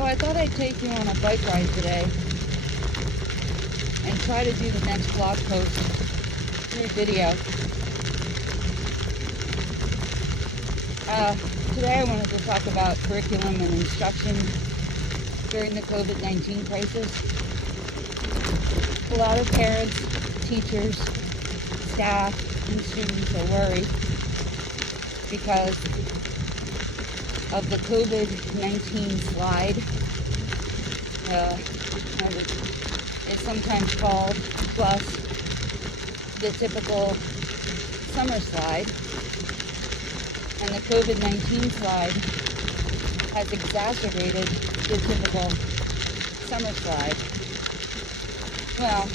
So I thought I'd take you on a bike ride today and try to do the next blog post through video. Today I wanted to talk about curriculum and instruction during the COVID-19 crisis. A lot of parents, teachers, staff, and students are worried because of the COVID-19 slide. It's sometimes called, plus the typical summer slide. And the COVID-19 slide has exacerbated the typical summer slide. Well,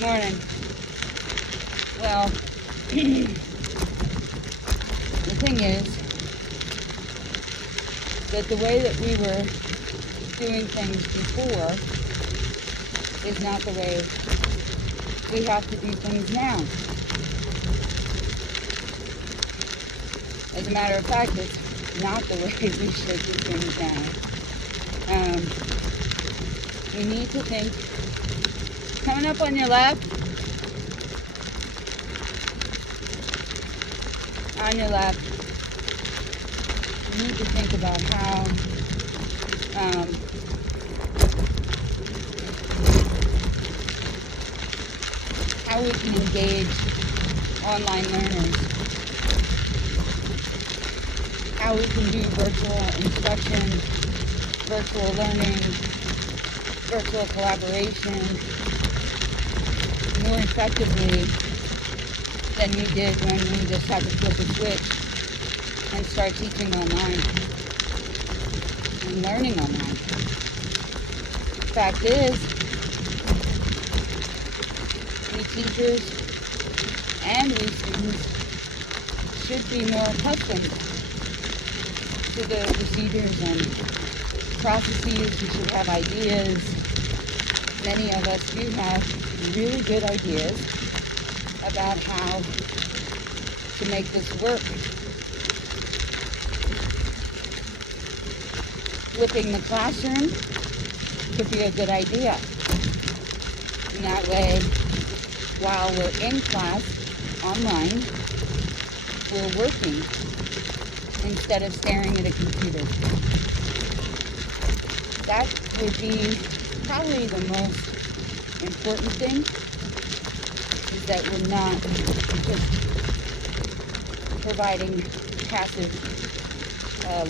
morning. Well, the thing is that the way that we were doing things before is not the way we have to do things now. As a matter of fact, it's not the way we should do things now. We need to think. Coming up on your left. On your left. We need to think about how we can engage online learners, how we can do virtual instruction, virtual learning, virtual collaboration more effectively than we did when we just had to flip a switch and start teaching online and learning online. Fact is, we teachers and we students should be more accustomed to the procedures and processes. We should have ideas. Many of us do have really good ideas about how to make this work. Flipping the classroom could be a good idea. And that way, while we're in class online, we're working instead of staring at a computer. That would be probably the most important thing, is that we're not just providing passive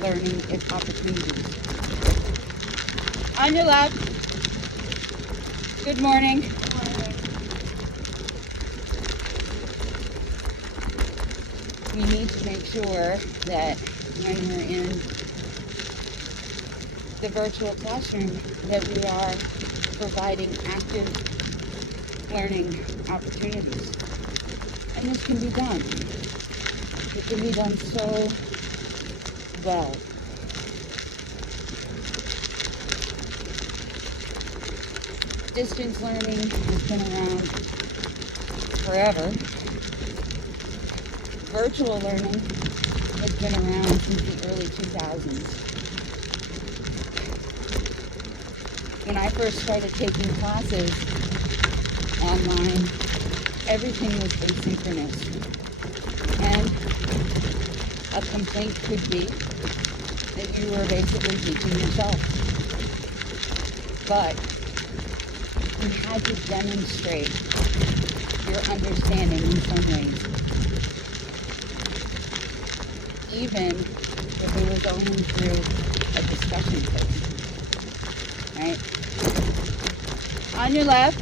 learning opportunities. On your left. Good morning. Good morning. We need to make sure that when we're in the virtual classroom that we are providing active learning opportunities. And this can be done. It can be done so well. Distance learning has been around forever. Virtual learning has been around since the early 2000s. When I first started taking classes online, everything was asynchronous. And a complaint could be that you were basically teaching yourself. But you had to demonstrate your understanding in some ways. Even if we were going through a discussion phase. Right? On your left.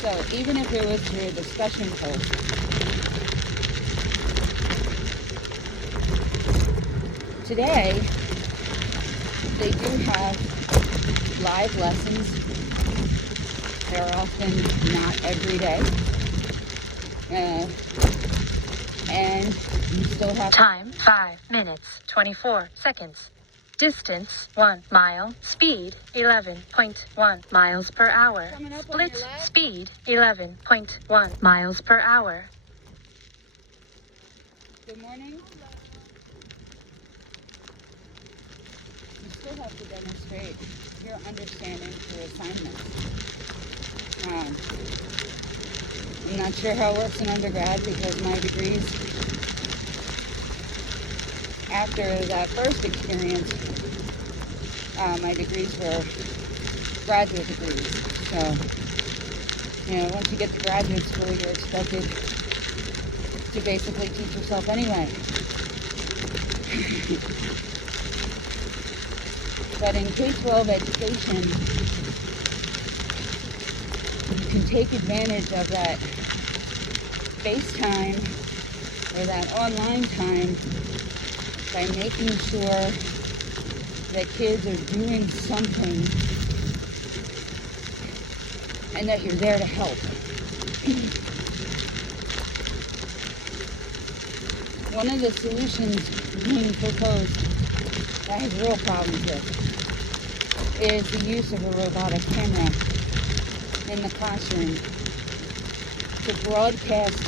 So even if it was through a discussion post, today they do have live lessons. They're often not every day. And you still have time 5 minutes 24 seconds. Distance 1 mile. Speed 11.1 miles per hour. Split speed 11.1 miles per hour. Good morning. You still have to demonstrate your understanding through assignments. I'm not sure how it works in undergrad because my degrees, after that first experience, my degrees were graduate degrees. So, once you get to graduate school, you're expected to basically teach yourself anyway. But in K-12 education, you can take advantage of that space time or that online time by making sure that kids are doing something and that you're there to help. One of the solutions being proposed that I have real problems with is the use of a robotic camera in the classroom to broadcast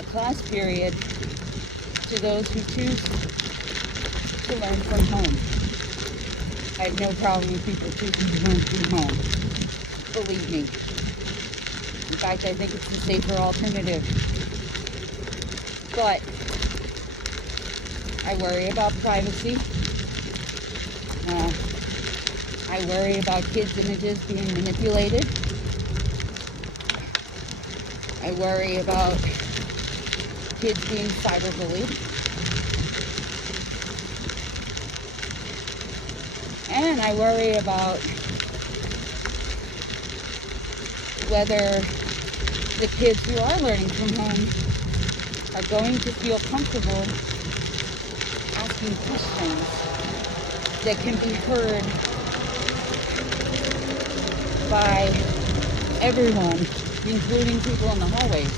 a class period to those who choose to learn from home. I have no problem with people choosing to learn from home. Believe me. In fact, I think it's the safer alternative. But I worry about privacy. I worry about kids' images being manipulated. I worry about kids being cyberbullied. And I worry about whether the kids who are learning from home are going to feel comfortable asking questions that can be heard by everyone, including people in the hallways.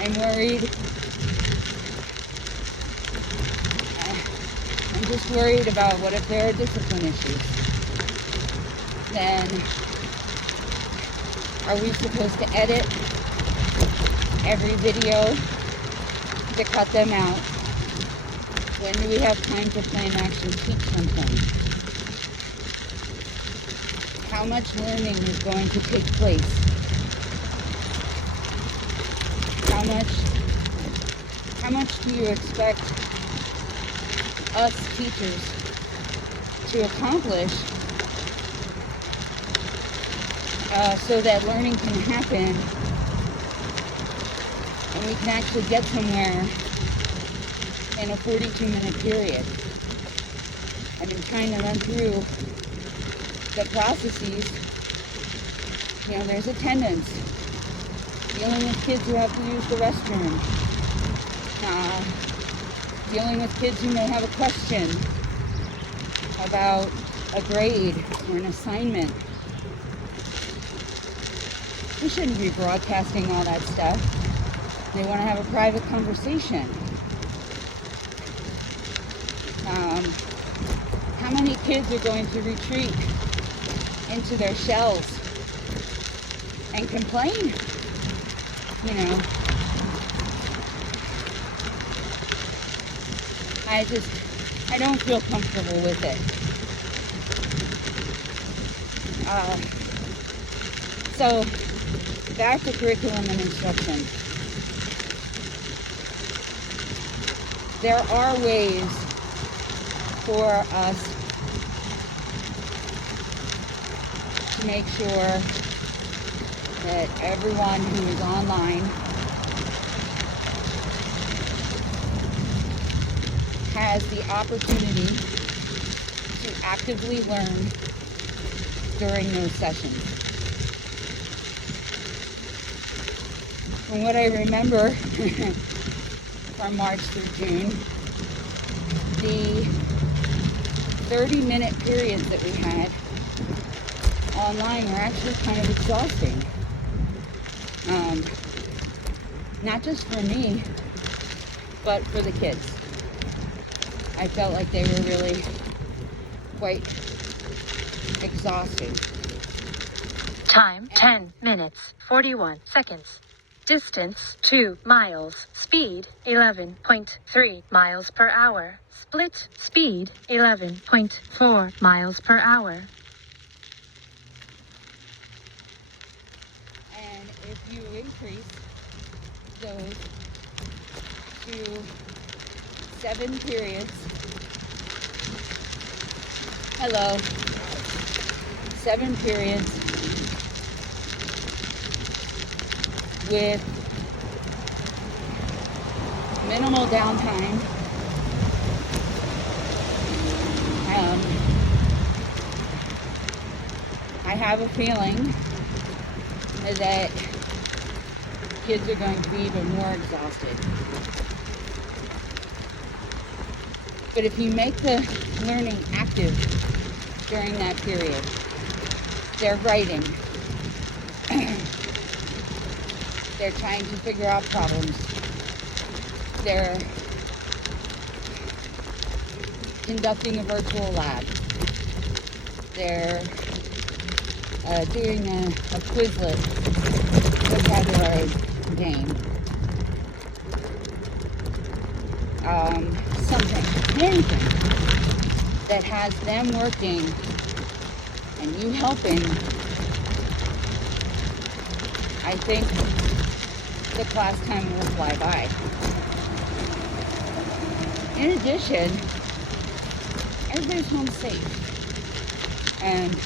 I'm worried. I'm just worried about what if there are discipline issues. Then are we supposed to edit every video to cut them out? When do we have time to plan and actually teach something? How much learning is going to take place? How much do you expect us teachers to accomplish so that learning can happen and we can actually get somewhere in a 42-minute period? I've been trying to run through the processes. There's attendance, dealing with kids who have to use the restroom, dealing with kids who may have a question about a grade or an assignment. We shouldn't be broadcasting all that stuff. They want to have a private conversation. How many kids are going to retreat into their shells and complain? I don't feel comfortable with it. So, back to curriculum and instruction. There are ways for us to make sure that everyone who is online has the opportunity to actively learn during those sessions. From what I remember from March through June, the 30-minute periods that we had online were actually kind of exhausting. Not just for me, but for the kids. I felt like they were really quite exhausted. Time 10 minutes 41 seconds. Distance 2 miles. Speed 11.3 miles per hour. Split speed 11.4 miles per hour. And if you increase those to 7 periods, hello, 7 periods with minimal downtime, I have a feeling that kids are going to be even more exhausted. But if you make the learning active during that period, they're writing, they're trying to figure out problems, they're conducting a virtual lab, they're doing a Quizlet vocabulary game, something, anything that has them working and you helping. I think the class time will fly by. In addition, everybody's home safe. And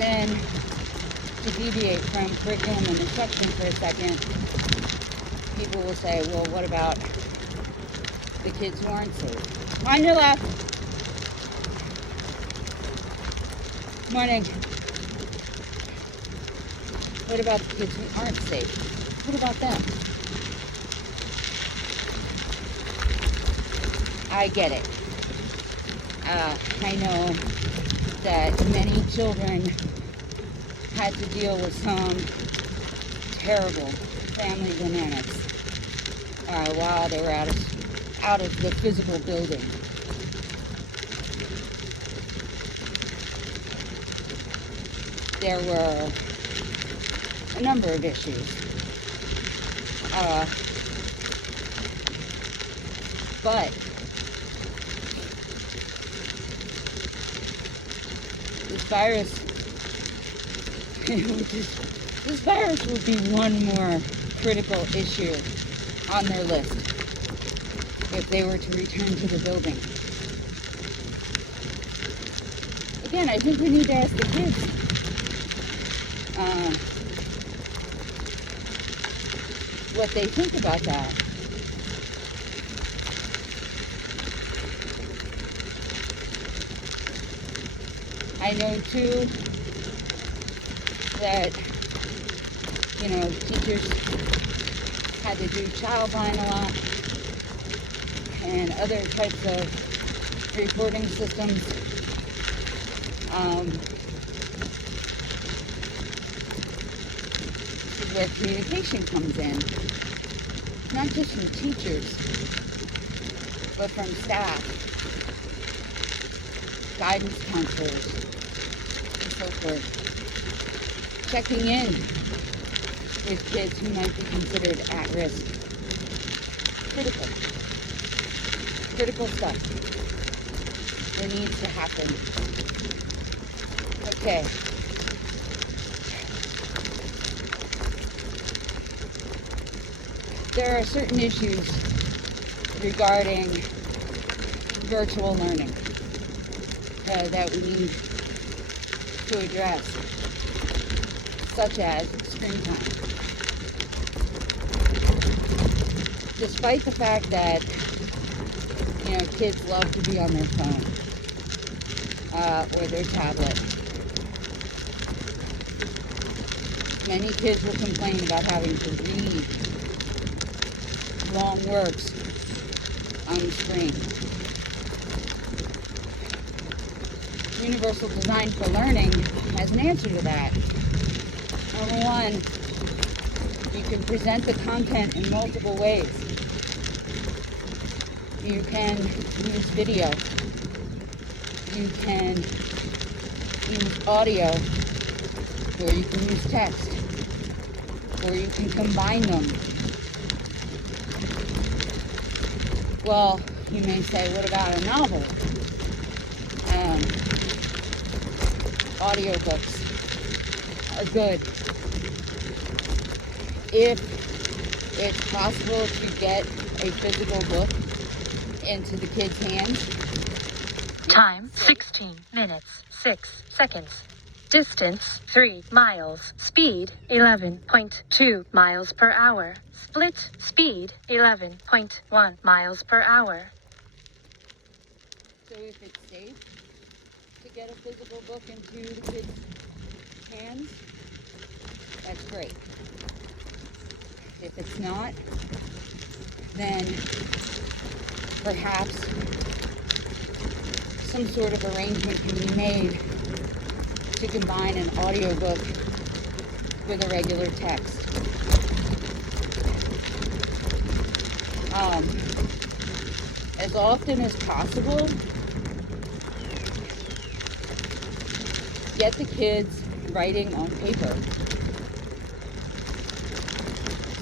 then to deviate from curriculum and instruction for a second, people will say, well, what about the kids who aren't safe? On your left. Morning. What about the kids who aren't safe? What about them? I get it. I know that many children had to deal with some terrible family dynamics while they were out of the physical building. There were a number of issues. But this virus would be one more critical issue on their list if they were to return to the building. Again, I think we need to ask the kids what they think about that. I know too that, teachers had to do child line a lot and other types of reporting systems. Where communication comes in, not just from teachers, but from staff, guidance counselors, and so forth. Checking in with kids who might be considered at risk. Critical stuff that needs to happen. Okay. There are certain issues regarding virtual learning that we need to address, such as screen time. Despite the fact that, kids love to be on their phone or their tablet, many kids will complain about having to read long works on the screen. Universal Design for Learning has an answer to that. Number one, you can present the content in multiple ways. You can use video. You can use audio, or you can use text, or you can combine them. Well, you may say, what about a novel? Audiobooks are good. If it's possible to get a physical book into the kids' hands. Time 16 minutes 6 seconds. Distance 3 miles. Speed 11.2 miles per hour. Split speed 11.1 miles per hour. So if it's safe to get a physical book into the kids' hands, that's great. If it's not, then perhaps some sort of arrangement can be made to combine an audiobook with a regular text. As often as possible, get the kids writing on paper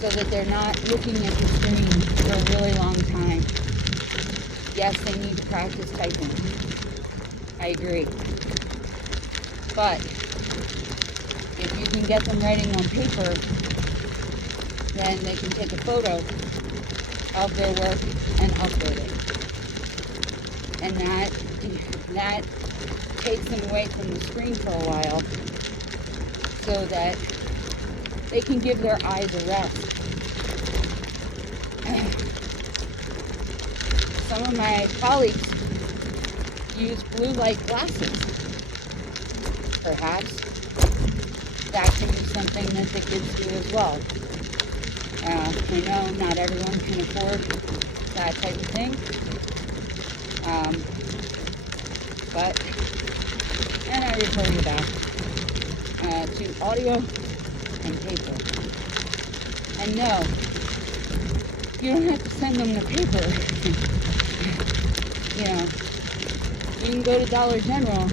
so that they're not looking at the screen for a really long time. Yes, they need to practice typing. I agree. But if you can get them writing on paper, then they can take a photo of their work and upload it. And that takes them away from the screen for a while so that they can give their eyes a rest. Some of my colleagues use blue light glasses. Perhaps that can be something that the kids do as well. I know not everyone can afford that type of thing. And I refer you back to audio and paper. And no, you don't have to send them the paper. You can go to Dollar General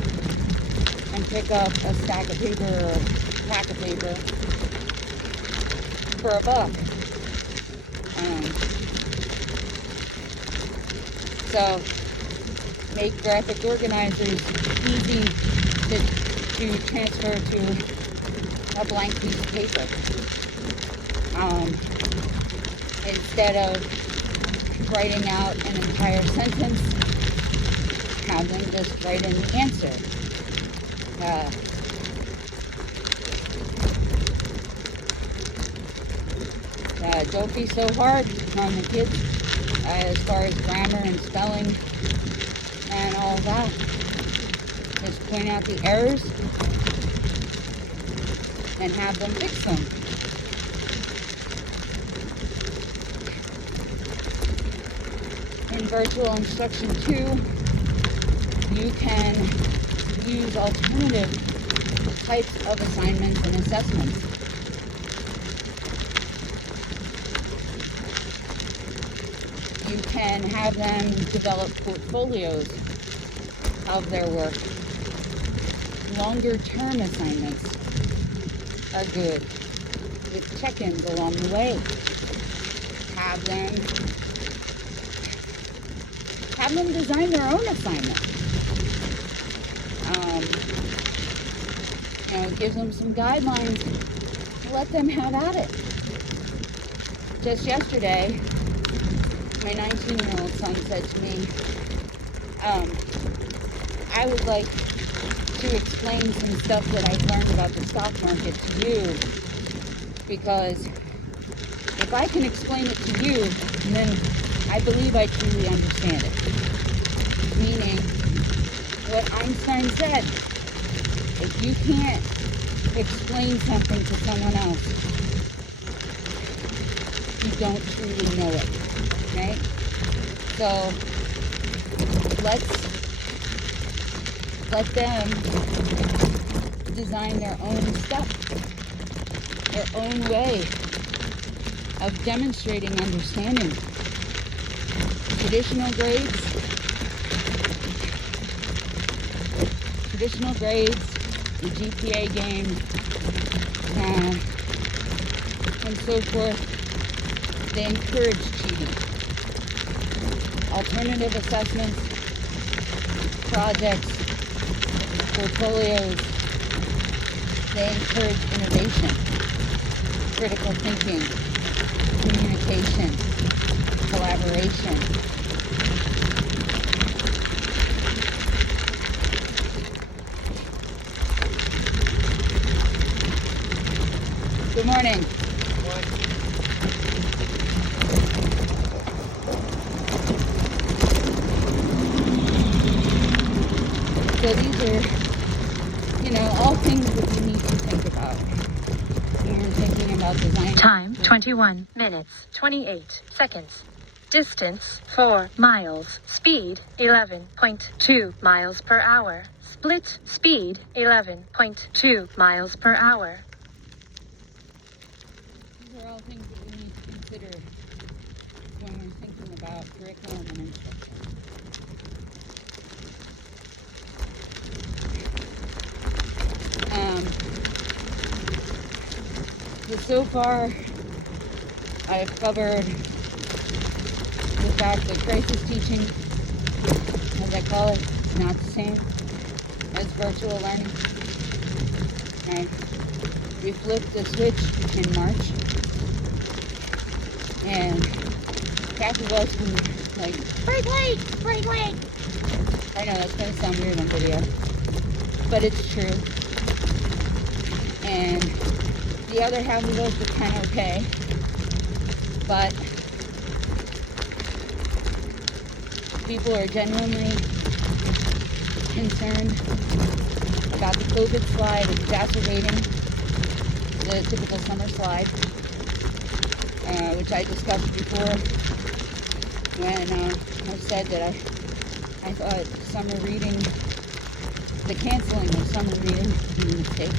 and pick up a stack of paper or a pack of paper for $1. So make graphic organizers easy to transfer to a blank piece of paper. Instead of writing out an entire sentence, have them just write in the answer. Don't be so hard on the kids as far as grammar and spelling and all that. Just point out the errors and have them fix them. In virtual instruction 2, you can use alternative types of assignments and assessments. You can have them develop portfolios of their work. Longer term assignments are good, with check-ins along the way. Have them design their own assignment. It gives them some guidelines. Let them have at it. Just yesterday, my 19-year-old son said to me, I would like to explain some stuff that I've learned about the stock market to you, because if I can explain it to you, then I believe I truly understand it. Meaning, what Einstein said, if you can't explain something to someone else, you don't truly know it, right? So, let them design their own stuff, their own way of demonstrating understanding. Traditional grades the GPA game, and so forth. They encourage cheating. Alternative assessments, projects, portfolios, they encourage innovation, critical thinking, communication, collaboration. Good morning. So these are, all things that you need to think about when you're thinking about design. Time 21 minutes 28 seconds. Distance 4 miles. Speed 11.2 miles per hour. Split speed 11.2 miles per hour. These are all things that we need to consider when we're thinking about curriculum and instruction. So far, I've covered the fact that crisis teaching, as I call it, is not the same as virtual learning. Right? We flipped the switch in March, and half of us were like, break late. I know that's going to sound weird on video, but it's true. And the other half of us were kind of okay, but people are genuinely concerned about the COVID slide exacerbating the typical summer slide, which I discussed before when I said that I thought summer reading, the canceling of summer reading was a mistake.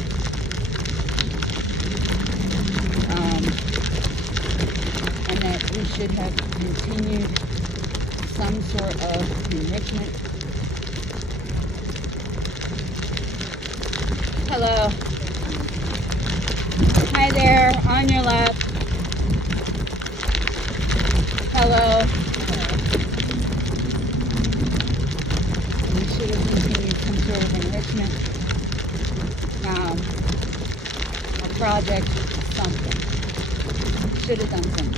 And that we should have continued some sort of enrichment. Hello. Hi there, on your left. Hello. We should have continued some sort of enrichment. A project, something. Should have done something.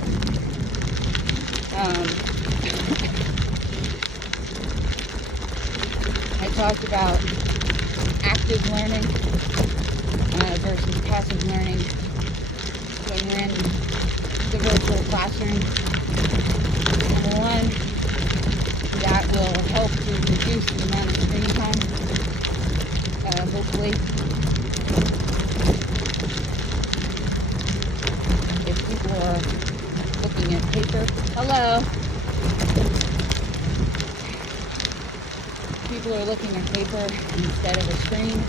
I talked about active learning versus passive learning when we're in the virtual classroom. Number one, that will help to reduce the amount of screen time, hopefully. If people are looking at paper, hello. People are looking at paper instead of a screen.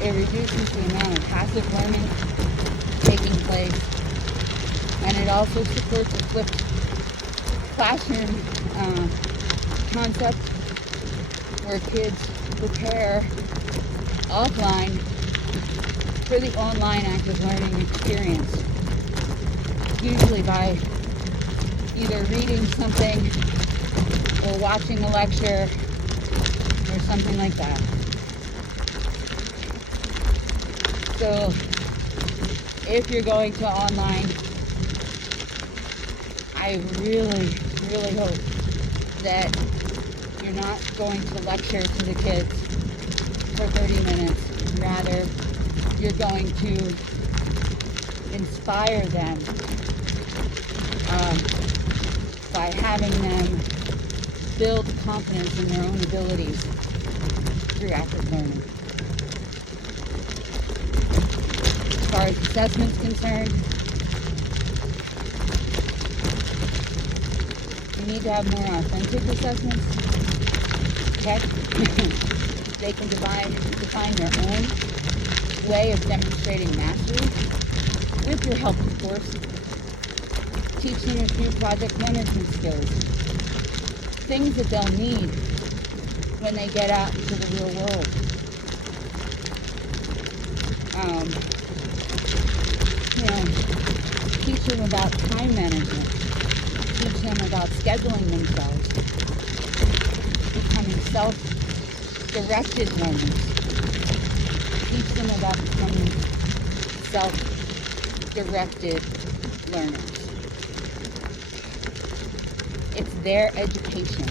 It reduces the amount of passive learning taking place, and it also supports a flipped classroom concept where kids prepare offline for the online active learning experience, usually by either reading something or watching a lecture or something like that. So if you're going to online, I really, really hope that you're not going to lecture to the kids for 30 minutes. Rather, you're going to inspire them by having them build confidence in their own abilities through active learning. As far as assessment's concerned, we need to have more authentic assessments. Heck, they can define their own way of demonstrating mastery, with your help, of course. Teaching a few project management skills, things that they'll need when they get out into the real world. You know, teach them about time management. Teach them about scheduling themselves. Becoming self-directed learners. Teach them about becoming self-directed learners. It's their education.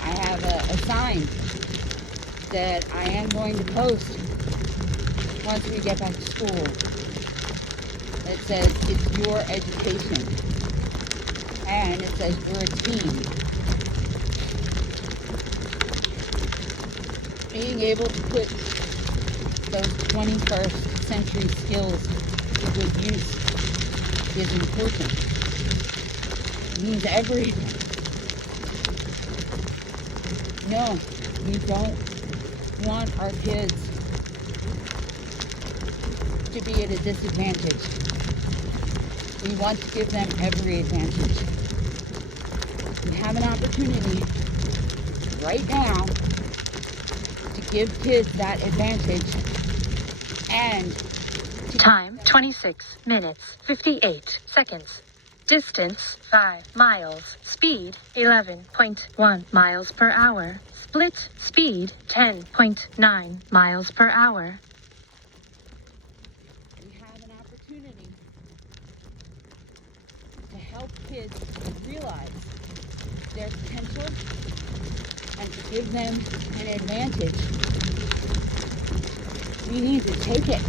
I have a sign that I am going to post once we get back to school. It says, it's your education. And it says, we're a team. Being able to put those 21st century skills to good use is important. It means everything. No, we don't want our kids to be at a disadvantage. We want to give them every advantage. We have an opportunity right now to give kids that advantage and Time 26 minutes 58 seconds. Distance 5 miles. Speed 11.1 miles per hour. Split speed 10.9 miles per hour. we have an opportunity to help kids realize their potential and to give them an advantage. We need to take it.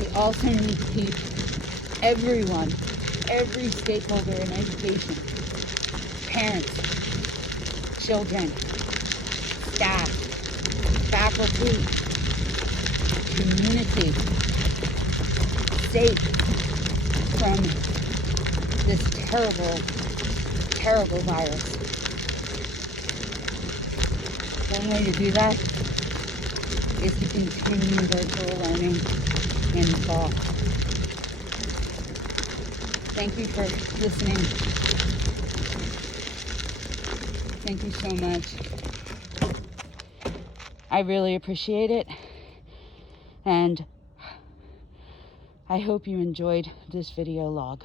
We also need to keep everyone, every stakeholder in education, parents, children, staff, faculty, community, safe from this terrible, terrible virus. One way to do that is to continue virtual learning in the fall. Thank you for listening. Thank you so much. I really appreciate it. And I hope you enjoyed this video log.